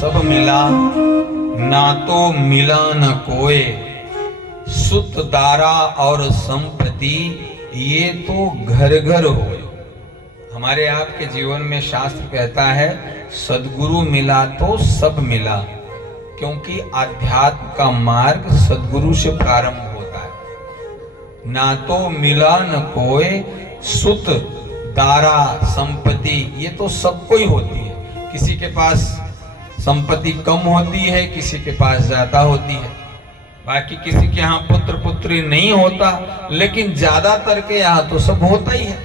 सब मिला ना तो मिला न कोय, सुत दारा और संपत्ति ये तो घर घर होए। हमारे आपके जीवन में शास्त्र कहता है सद्गुरु मिला तो सब मिला, क्योंकि आध्यात्म का मार्ग सद्गुरु से प्रारंभ होता है। ना तो मिला न कोय, सुत दारा संपत्ति ये तो सबको ही होती है। किसी के पास संपत्ति कम होती है, किसी के पास ज्यादा होती है, बाकी किसी के यहाँ पुत्र पुत्री नहीं होता, लेकिन ज्यादातर के यहाँ तो सब होता ही है।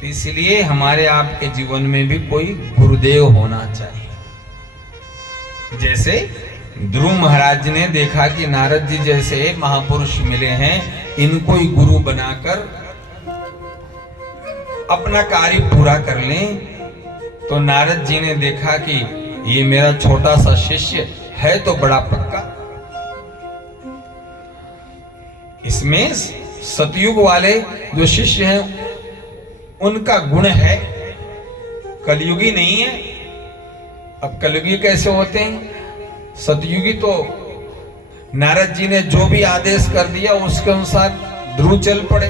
तो इसलिए हमारे आपके जीवन में भी कोई गुरुदेव होना चाहिए। जैसे ध्रुव महाराज ने देखा कि नारद जी जैसे महापुरुष मिले हैं, इनको ही गुरु बनाकर अपना कार्य पूरा कर लें। तो नारद जी ने देखा कि ये मेरा छोटा सा शिष्य है तो बड़ा पक्का, इसमें सतयुग वाले जो शिष्य हैं उनका गुण है, कलयुगी नहीं है। अब कलयुगी कैसे होते हैं? सतयुगी तो नारद जी ने जो भी आदेश कर दिया उसके अनुसार ध्रुव चल पड़े,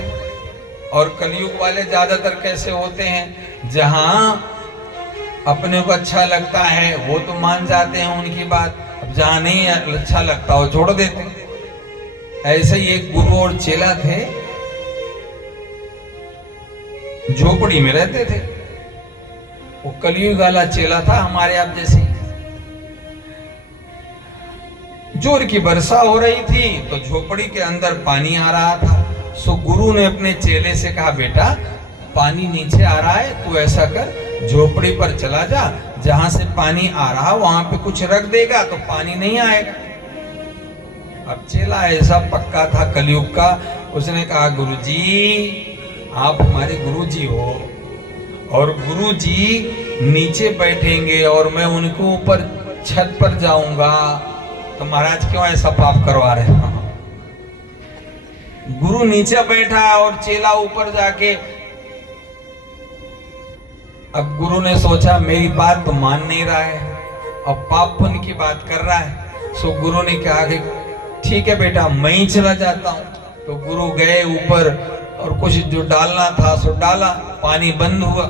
और कलयुग वाले ज्यादातर कैसे होते हैं, जहां अपने को अच्छा लगता है वो तो मान जाते हैं उनकी बात, अब जहां नहीं अच्छा लगता वो छोड़ देते हैं। ऐसे ही एक गुरु और चेला थे, झोपड़ी में रहते थे। वो कलयुग वाला चेला था, हमारे आप जैसे। जोर की वर्षा हो रही थी तो झोपड़ी के अंदर पानी आ रहा था। सो गुरु ने अपने चेले से कहा, बेटा पानी नीचे आ रहा है, तू ऐसा कर झोपड़ी पर चला जा, जहां से पानी आ रहा वहां पे कुछ रख देगा तो पानी नहीं आएगा। अब चेला ऐसा पक्का था कलयुग का, उसने कहा गुरुजी आप हमारे गुरुजी हो, और गुरुजी नीचे बैठेंगे और मैं उनके ऊपर छत पर जाऊंगा, तो महाराज क्यों ऐसा पाप करवा रहे हैं? गुरु नीचे बैठा और चेला ऊपर जाके, अब गुरु ने सोचा मेरी बात तो मान नहीं रहा है, अब पाप पुण्य की बात कर रहा है। सो गुरु ने कहा कि ठीक है बेटा मैं ही चला जाता हूं। तो गुरु गए ऊपर और कुछ जो डालना था सो डाला, पानी बंद हुआ।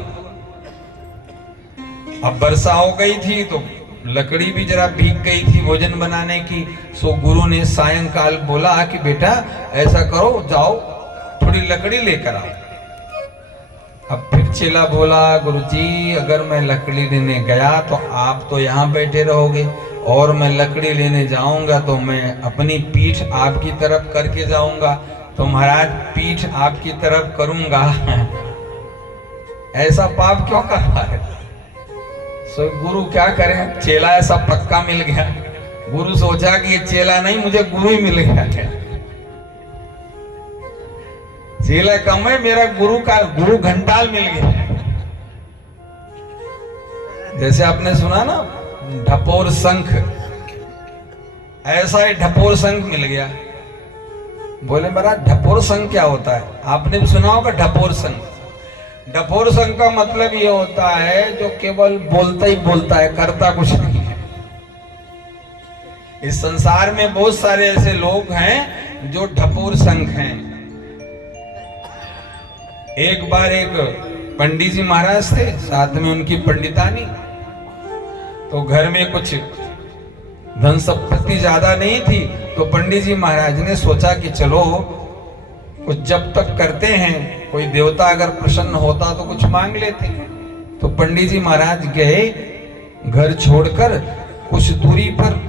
अब वर्षा हो गई थी तो लकड़ी भी जरा भीग गई थी भोजन बनाने की। सो गुरु ने सायंकाल बोला कि बेटा ऐसा करो, जाओ थोड़ी लकड़ी लेकर आओ। अब फिर चेला बोला, गुरुजी अगर मैं लकड़ी लेने गया तो आप तो यहाँ बैठे रहोगे, और मैं लकड़ी लेने जाऊंगा तो मैं अपनी पीठ आपकी तरफ करके जाऊंगा, तो महाराज पीठ आपकी तरफ करूंगा ऐसा पाप क्यों कर रहा है? सो गुरु क्या करें, चेला ऐसा पक्का मिल गया। गुरु सोचा कि ये चेला नहीं मुझे गुरु ही मिल गया है, चेला कम है मेरा गुरु घंटाल मिल गया। जैसे आपने सुना ना ढपोर शंख, ऐसा ही ढपोर शंख मिल गया। बोले महाराज ढपोर शंख क्या होता है? आपने भी सुना होगा ढपोर शंख। ढपोर शंख का मतलब ये होता है जो केवल बोलता ही बोलता है, करता कुछ नहीं है। इस संसार में बहुत सारे ऐसे लोग हैं जो ढपोर शंख हैं। एक बार एक पंडित जी महाराज थे, साथ में उनकी पंडितानी, तो घर में कुछ धन संपत्ति ज्यादा नहीं थी, तो पंडित जी महाराज ने सोचा कि चलो कुछ जब तक करते हैं, कोई देवता अगर प्रसन्न होता तो कुछ मांग लेते। तो पंडित जी महाराज गए, घर छोड़कर कुछ दूरी पर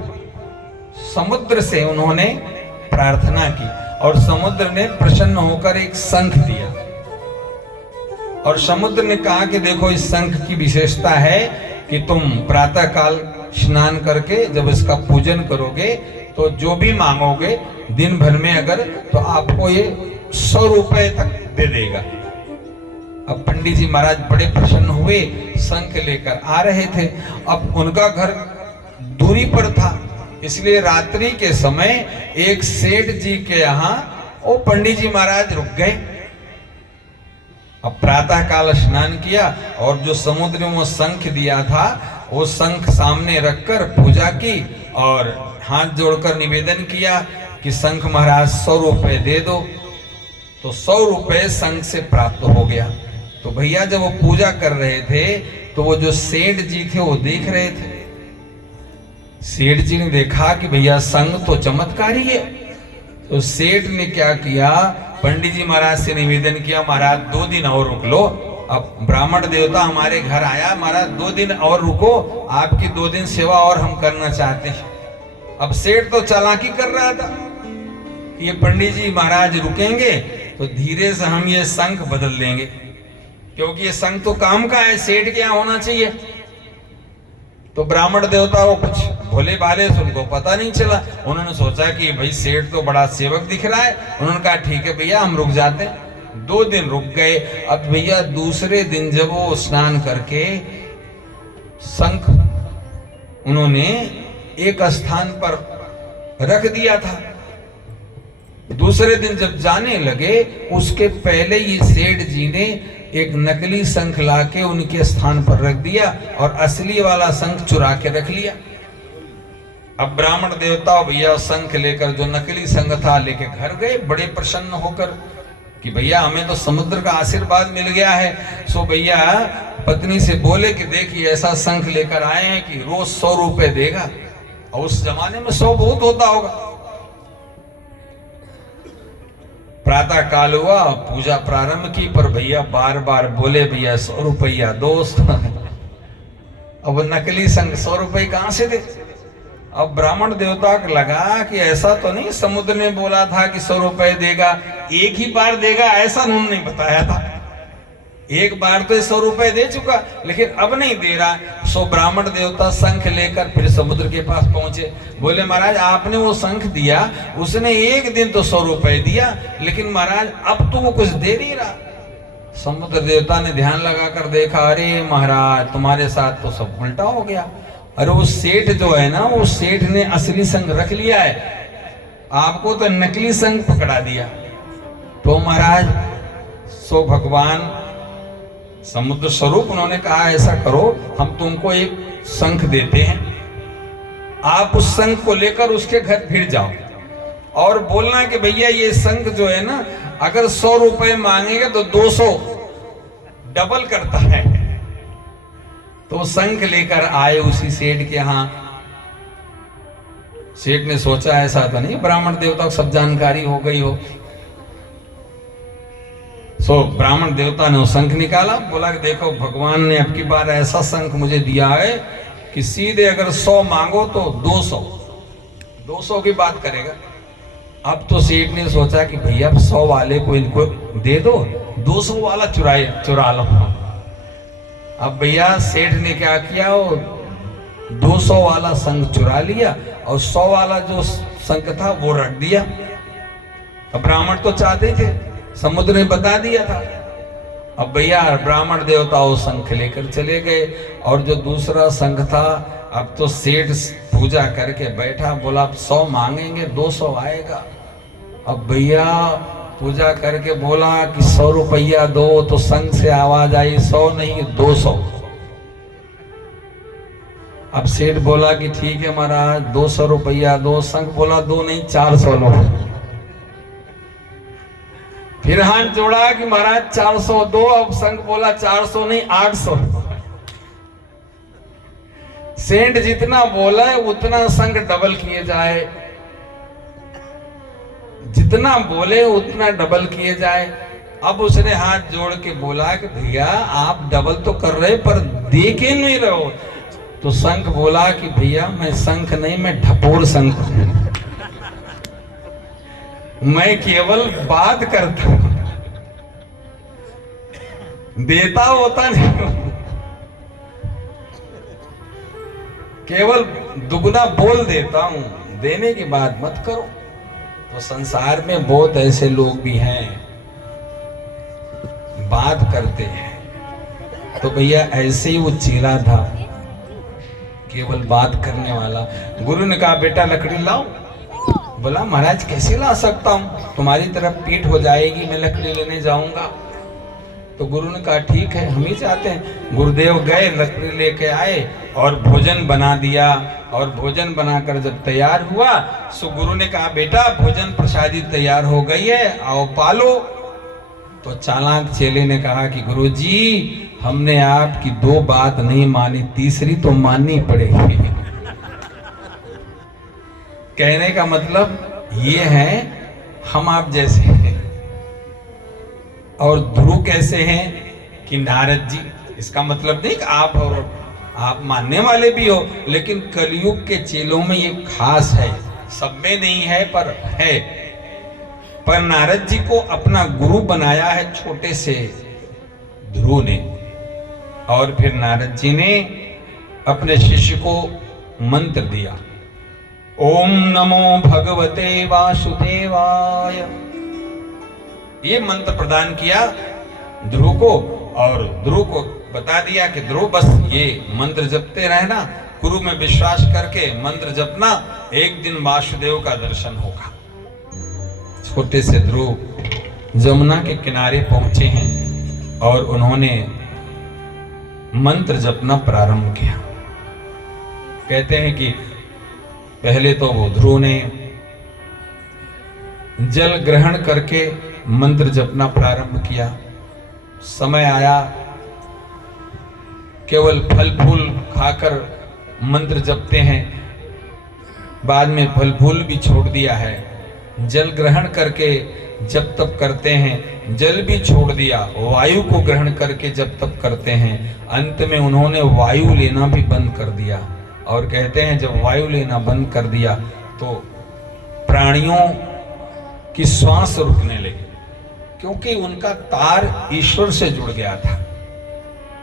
समुद्र से उन्होंने प्रार्थना की, और समुद्र ने प्रसन्न होकर एक शंख दिया, और समुद्र ने कहा कि देखो इस शंख की विशेषता है कि तुम प्रातः काल स्नान करके जब इसका पूजन करोगे तो जो भी मांगोगे दिन भर में अगर, तो आपको ये 100 रुपए तक दे देगा। अब पंडित जी महाराज बड़े प्रसन्न हुए, शंख लेकर आ रहे थे। अब उनका घर दूरी पर था, इसलिए रात्रि के समय एक सेठ जी के यहाँ वो पंडित जी महाराज रुक गए। अब प्रातः काल स्नान किया और जो समुद्र में वो शंख दिया था वो शंख सामने रखकर पूजा की और हाथ जोड़कर निवेदन किया कि शंख महाराज 100 रुपए दे दो। तो 100 रुपए शंख से प्राप्त हो गया। तो भैया जब वो पूजा कर रहे थे तो वो जो सेठ जी थे वो देख रहे थे। सेठ जी ने देखा कि भैया शंख तो चमत्कारी है। तो सेठ ने क्या किया, पंडित जी महाराज से निवेदन किया, महाराज 2 दिन और रुक लो। अब ब्राह्मण देवता हमारे घर आया, महाराज 2 दिन और रुको, आपकी 2 दिन सेवा और हम करना चाहते हैं। अब सेठ तो चालाकी कर रहा था, ये पंडित जी महाराज रुकेंगे तो धीरे से हम ये शंख बदल देंगे, क्योंकि ये शंख तो काम का है, सेठ के यहाँ होना चाहिए। तो ब्राह्मण देवता वो कुछ भोले भाले से उनको पता नहीं चला। उन्होंने सोचा कि भाई सेठ तो बड़ा सेवक दिख रहा है। उन्होंने कहा ठीक है भैया हम रुक जाते हैं। 2 दिन रुक गए। अब भैया दूसरे दिन जब वो स्नान करके शंख उन्होंने एक स्थान पर रख दिया था, दूसरे दिन जब जाने लगे उसके पहले ही सेठ जी ने एक नकली शंख लाके उनके स्थान पर रख दिया और असली वाला शंख चुरा के रख लिया। अब ब्राह्मण देवता भैया शंख लेकर जो नकली शंख था लेके घर गए बड़े प्रसन्न होकर कि भैया हमें तो समुद्र का आशीर्वाद मिल गया है। सो भैया पत्नी से बोले कि देखिए ऐसा शंख लेकर आए हैं कि रोज 100 रुपए देगा, और उस जमाने में 100 बहुत होता होगा। प्रातः काल हुआ, पूजा प्रारंभ की, पर भैया बार बार बोले भैया 100 रुपया दोस्त। अब नकली शंख 100 रुपये कहां से दे। अब ब्राह्मण देवता को लगा कि ऐसा तो नहीं समुद्र ने बोला था कि 100 रुपए देगा, एक ही बार देगा ऐसा उन्होंने नहीं बताया था। एक बार तो 100 रुपए दे चुका, लेकिन अब नहीं दे रहा। सो ब्राह्मण देवता शंख लेकर फिर समुद्र के पास पहुंचे। बोले महाराज आपने वो शंख दिया, उसने एक दिन तो 100 रुपए दिया, लेकिन महाराज अब तो वो कुछ दे नहीं रहा। समुद्र देवता ने ध्यान लगाकर देखा, अरे महाराज तुम्हारे साथ तो सब उल्टा हो गया। अरे वो सेठ जो है ना, वो सेठ ने असली शंख रख लिया है, आपको तो नकली शंख पकड़ा दिया। तो महाराज सो भगवान समुद्र स्वरूप उन्होंने कहा ऐसा करो, हम तुमको एक शंख देते हैं, आप उस शंख को लेकर उसके घर फिर जाओ और बोलना कि भैया ये शंख जो है ना, अगर 100 रुपए मांगेगा तो 200 डबल करता है। तो शंख लेकर आए उसी सेठ के यहां। सेठ ने सोचा ऐसा तो नहीं ब्राह्मण देवता को सब जानकारी हो गई हो। सो ब्राह्मण देवता ने वो शंख निकाला, बोला कि देखो भगवान ने अब की बार ऐसा शंख मुझे दिया है कि सीधे अगर 100 मांगो तो 200 की बात करेगा। अब तो सेठ ने सोचा कि भैया 100 वाले को इनको दे दो, 200 वाला चुरा लो। अब भैया सेठ ने क्या किया, वो 200 वाला शंख चुरा लिया और 100 वाला जो शंख था वो रख दिया। अब ब्राह्मण तो चाहते थे, समुद्र ने बता दिया था। अब भैया ब्राह्मण देवता वो शंख लेकर चले गए और जो दूसरा शंख था, अब तो सेठ पूजा करके बैठा, बोला 100 मांगेंगे 200 आएगा। अब भैया पूजा करके बोला कि 100 रुपया दो, तो शंख से आवाज आई 100 नहीं 200। अब सेठ बोला कि ठीक है महाराज 200 रुपया दो। शंख बोला 2 नहीं 400 लो। फिर हाथ जोड़ा कि महाराज 400 दो। अब शंख बोला 400 नहीं 800। सेठ जितना बोला है उतना शंख डबल किए जाए, जितना बोले उतना डबल किए जाए। अब उसने हाथ जोड़ के बोला कि भैया आप डबल तो कर रहे पर दे के नहीं रहो। तो शंख बोला कि भैया मैं शंख नहीं, मैं ढपोर शंख हूं, मैं केवल बात करता हूं, देता होता नहीं, केवल दुगना बोल देता हूं, देने की बात मत करो। तो संसार में बहुत ऐसे लोग भी हैं बात करते हैं। तो भैया ऐसे ही वो चेला था, केवल बात करने वाला। गुरु ने कहा बेटा लकड़ी लाओ। बोला महाराज कैसे ला सकता हूं, तुम्हारी तरफ पीठ हो जाएगी, मैं लकड़ी लेने जाऊंगा। तो गुरु ने कहा ठीक है हम ही चाहते हैं। गुरुदेव गए, लकड़ी लेके आए और भोजन बना दिया। और भोजन बनाकर जब तैयार हुआ सो गुरु ने कहा, बेटा भोजन प्रसादी तैयार हो गई है, आओ पालो। तो चालाक चेले ने कहा कि गुरुजी, हमने आपकी 2 बात नहीं मानी, तीसरी तो माननी पड़ेगी। कहने का मतलब ये है, हम आप जैसे हैं। और ध्रुव कैसे हैं कि नारद जी, इसका मतलब नहीं कि आप मानने वाले भी हो, लेकिन कलयुग के चेलों में ये खास है, सब में नहीं है पर है। पर नारद जी को अपना गुरु बनाया है छोटे से ध्रुव ने। और फिर नारद जी ने अपने शिष्य को मंत्र दिया, ओम नमो भगवते वासुदेवाय। ये मंत्र प्रदान किया ध्रुव को, और ध्रुव को बता दिया कि ध्रुव बस ये मंत्र जपते रहना, गुरु में विश्वास करके मंत्र जपना, एक दिन वासुदेव का दर्शन होगा। छोटे से ध्रुव जमुना के किनारे पहुंचे हैं और उन्होंने मंत्र जपना प्रारंभ किया। कहते हैं कि पहले तो वो ध्रुव ने जल ग्रहण करके मंत्र जपना प्रारंभ किया। समय आया, केवल फल फूल खाकर मंत्र जपते हैं, बाद में फल फूल भी छोड़ दिया है। जल ग्रहण करके जब तप करते हैं, जल भी छोड़ दिया, वायु को ग्रहण करके जब तप करते हैं। अंत में उन्होंने वायु लेना भी बंद कर दिया। और कहते हैं जब वायु लेना बंद कर दिया तो प्राणियों की श्वास रुकने लगी, क्योंकि उनका तार ईश्वर से जुड़ गया था,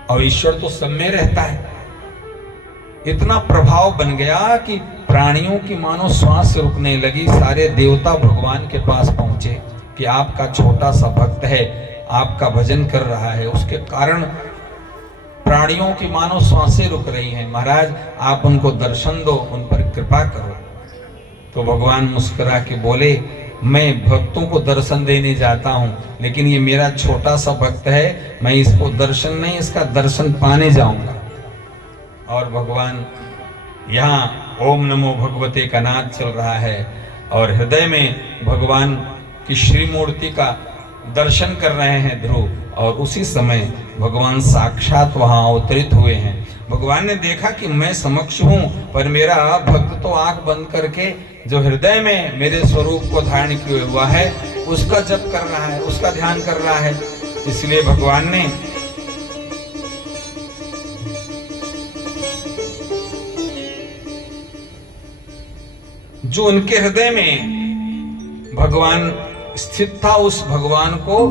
और ईश्वर तो सब में रहता है। इतना प्रभाव बन गया कि प्राणियों की मानो श्वास रुकने लगी। सारे देवता भगवान के पास पहुंचे कि आपका छोटा सा भक्त है, आपका भजन कर रहा है, उसके कारण प्राणियों की मानो श्वासें रुक रही हैं, महाराज आप उनको दर्शन दो, उन पर कृपा करो। तो भगवान मुस्कुरा के बोले, मैं भक्तों को दर्शन देने जाता हूं, लेकिन ये मेरा छोटा सा भक्त है, मैं इसको दर्शन नहीं, इसका दर्शन पाने जाऊंगा। और भगवान यहाँ ओम नमो भगवते का नाद चल रहा है, और हृदय में भगवान की श्री मूर्ति का दर्शन कर रहे हैं ध्रुव। और उसी समय भगवान साक्षात वहां अवतरित हुए हैं। भगवान ने देखा कि मैं समक्ष हूं, पर मेरा भक्त तो आंख बंद करके जो हृदय में मेरे स्वरूप को धारण किए हुआ है उसका जप कर रहा है, उसका ध्यान कर रहा है। इसलिए भगवान ने जो उनके हृदय में भगवान स्थित था, उस भगवान को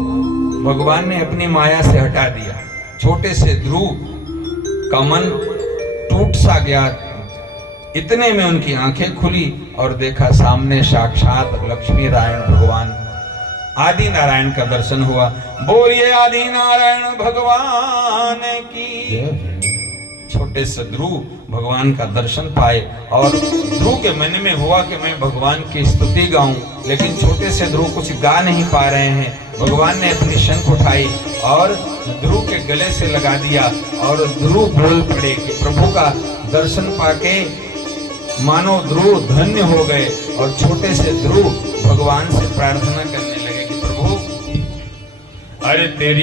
भगवान ने अपनी माया से हटा दिया। छोटे से ध्रुव का मन टूट सा गया। इतने में उनकी आंखें खुली और देखा सामने साक्षात लक्ष्मी नारायण भगवान आदि नारायण का दर्शन हुआ। बोलिए आदि नारायण भगवान की। छोटे से ध्रुव भगवान का दर्शन पाए, और ध्रुव के मन में हुआ कि मैं भगवान की स्तुति गाऊं, लेकिन छोटे से ध्रुव कुछ गा नहीं पा रहे हैं। भगवान ने अपनी शंख उठाई और ध्रुव के गले से लगा दिया, और ध्रुव बोल पड़े कि प्रभु का दर्शन पाके मानो ध्रुव धन्य हो गए। और छोटे से ध्रुव भगवान से प्रार्थना करने लगे कि प्रभु, अरे तेरी